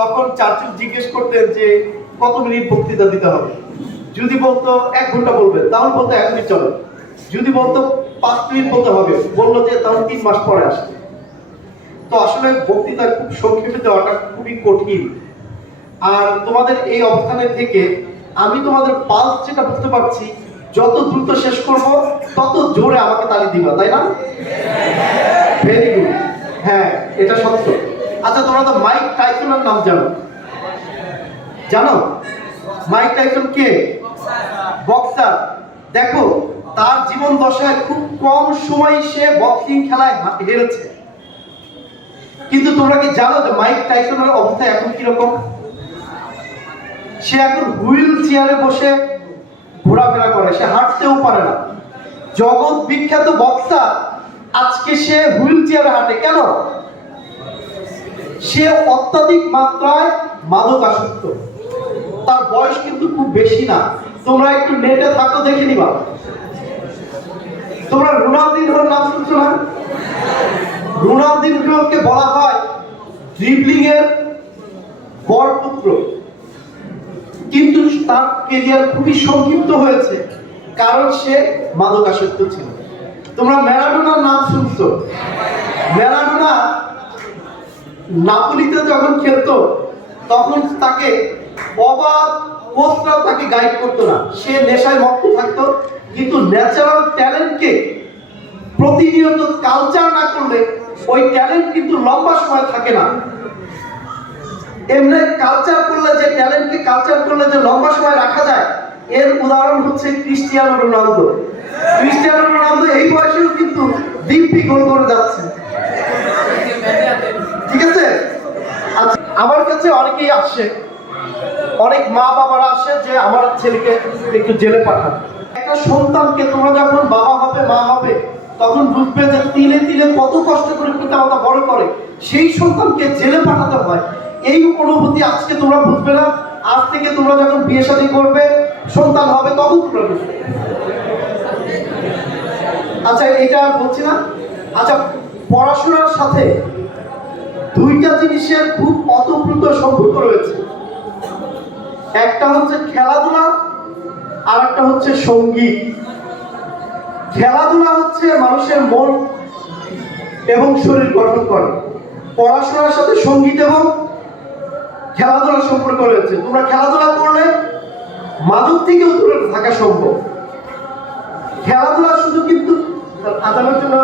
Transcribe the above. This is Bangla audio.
তখন চার্চিল জিজ্ঞেস করতেন যে কত মিনিট বক্তৃতা দিতে হবে? যদি বলতো এক ঘণ্টা বলবে তাহলে বলতো এক মিনিট চলে। যদি বলতো পাঁচ মিনিট বলতে হবে বলল যে তাহলে তিন মাস পরে আসবে। তো আসলে বক্তৃতা খুব সংক্ষেপে দেওয়াটা খুবই কঠিন। আর তোমাদের এই অবস্থানে থেকে আমি তোমাদের পালস যেটা বুঝতে পারছি যত দ্রুত শেষ করব তত জোরে আমাকে তালি দিবা তাই না? ভেরি গুড হ্যাঁ এটা সত্য। আচ্ছা তোমরা তো মাইক টাইসনের নাম জানো। জানো? মাইক টাইসন কে? বক্সার। দেখো, তার জীবন দশায় খুব কম সময় সে বক্সিং খেলায় হেরেছে। কিন্তু তোমরা কি জানো যে মাইক টাইসনের অবস্থা এখন কীরকম? সে এখন হুইল চেয়ারে বসে ঘোরাফেরা করে, সে হাঁটতেও পারে না। জগৎ বিখ্যাত বক্সার, আজকে সে হুইল চেয়ারে হাঁটে। কেন? সে অত্যাধিক মাত্রায় মাদক আসক্ত তার বয়স কিন্তু খুব বেশি না। তোমরা একটু নেটে থাকো, দেখে নিবা। তোমরা রোনালদিনহোর নাম শুনছো না? রোনালদিনহোকে বলা হয় ড্রিবলিং এর বরপুত্র। কিন্তু তার কেরিয়ার খুবই সংক্ষিপ্ত হয়েছে, কারণ সে মাদকাসক্ত ছিল। তোমরা ম্যারাডোনার নাম শুনছো? ম্যারাডোনা নাপোলিতে যখন খেলতো, তখন তাকে অবাধ কোচরাও তাকে গাইড করতো না। সে নেশায় মত্ত থাকতো, কিন্তু ন্যাচারাল ট্যালেন্টকে প্রতিনিয়ত কালচার না করলে ওই ট্যালেন্ট কিন্তু লম্বা সময় থাকে না। এমনি কালচার করলে যে ট্যালেন্টকে কালচার করলে যে লম্বা সময় রাখা যায়, এর উদাহরণ হচ্ছে ক্রিস্টিয়ানো রোনালদো। ক্রিস্টিয়ানো রোনালদো এই বয়সেও কিন্তু দিব্যি গোল করে যাচ্ছে ঠিক আছে আচ্ছা আমার কাছে অনেকেই আসে। অনেক মা বাবারা আসে যে আমার ছেলেকে একটু জেলে পাঠান। একটা সন্তানকে তোমরা যখন বাবা হবে, মা হবে, তখন বুঝবে যে তিলে তিলে কত কষ্ট করে পিতা মাতা বড় করে। সেই সন্তানকে জেলে পাঠাতে হয়। এই অনুভূতি আজকে তোমরা বুঝবে না। আজ থেকে তোমরা যখন বিয়ে শাদী করবে, সন্তান হবে, তখন তোমরা বুঝবে। আচ্ছা এটা বলছি না। আচ্ছা পড়াশোনার সাথে দুইটা জিনিসের খুব অতপ্রুত সম্পর্ক রয়েছে। একটা হচ্ছে খেলাধুলা আর একটা হচ্ছে সংগীত। খেলাধুলা হচ্ছে মানুষের মন এবং শরীর গঠন করে। পড়াশোনার সাথে সংগীত এবং খেলাধুলার সম্পর্ক রয়েছে। তোমরা খেলাধুলা করলে মাদক থেকেও দূরে থাকা সম্ভব। খেলাধুলা শুধু কিন্তু আদালত জন্য